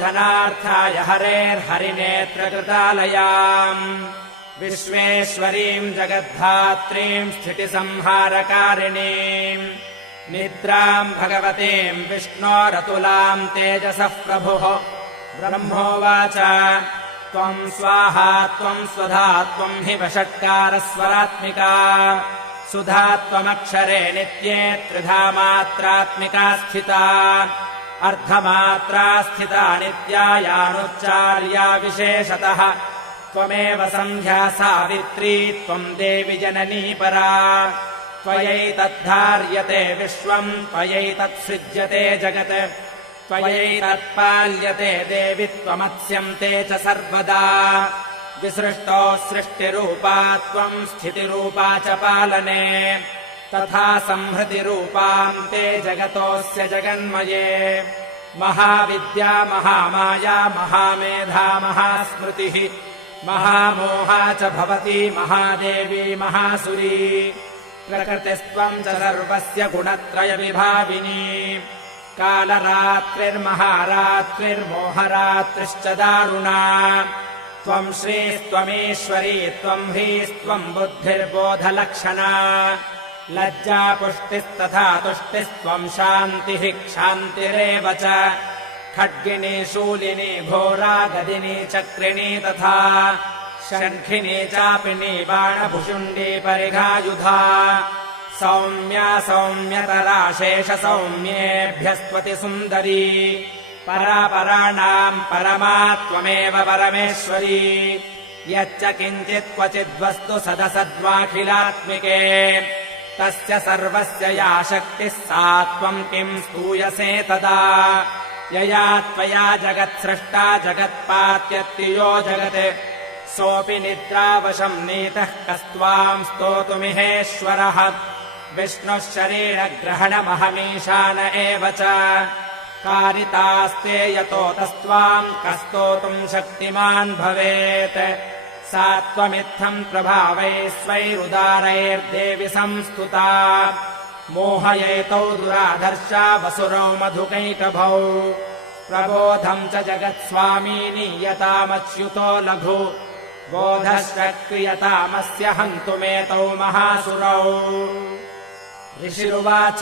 धनार्थाय हरेर्हरिनेत्रकृतालयाम् विश्वेश्वरीम् जगद्धात्रीम् स्थितिसंहारकारिणीम् निद्राम् भगवतीम् विष्णोरतुलाम् तेजसः प्रभुः ब्रह्मोवाच त्वम् स्वाहा त्वम् स्वधा त्वम् हि वषट्कारस्वरात्मिका सुधा त्वमक्षरे नित्ये त्रिधा मात्रात्मिका स्थिता अर्धमात्रा स्थिता नित्यायानुच्चार्या विशेषतः त्वमेव सन्ध्या सावित्री त्वम् देवि जननी परा त्वयैतद्धार्यते विश्वम् त्वयैतत्सृज्यते जगत् त्वयैतत्पाल्यते देवि त्वमत्स्यन्ते च सर्वदा विसृष्टो सृष्टिरूपा त्वम् स्थितिरूपा च पालने तथा संहृतिरूपाम् ते जगतोऽस्य जगन्मये महाविद्या महामाया महामेधा महास्मृतिः महामोहा च भवती महादेवी महासुरी प्रकृतिस्त्वम् च सर्वस्य गुणत्रयविभाविनी कालरात्रिर्महारात्रिर्मोहरात्रिश्च दारुणा त्वम् श्रीस्त्वमीश्वरी त्वम् ह्रीस्त्वम् बुद्धिर्बोधलक्षणा लज्जा पुष्टिस्तथा तुष्टिस्त्वम् शान्तिः क्षान्तिरेव च खड्गिनी शूलिनी घोरा गदिनी चक्रिणी तथा शङ्खिनी चापिनी बाणभुषुण्डी परिघायुधा सौम्या सौम्यतरा शेष सौम्येभ्यस्त्वति सुन्दरी परापराणाम् परमा त्वमेव परमेश्वरी यच्च किञ्चित् क्वचिद्वस्तु सदसद्वाखिलात्मिके तस्य सर्वस्य या शक्तिः सा त्वम् किम् स्तूयसे तदा यया त्वया जगत्सृष्टा जगत्पात्यत्तियो जगत् सोऽपि निद्रावशम् नीतः कस्त्वाम् स्तोतुमिहेश्वरः विष्णुः शरीरग्रहणमहमीशान एव च कारितास्ते यतो तस्त्वाम् कस्तोतुम् शक्तिमान् भवेत् सा त्वमित्थम् प्रभावैः स्वैरुदारैर्देवि संस्तुता मोहयेतौ दुराधर्षा वसुरौ मधुकैटभौ प्रबोधम् च जगत्स्वामी नीयतामच्युतो लघु बोधश्च क्रियतामस्य हन्तुमेतौ महासुरौ ऋषिरुवाच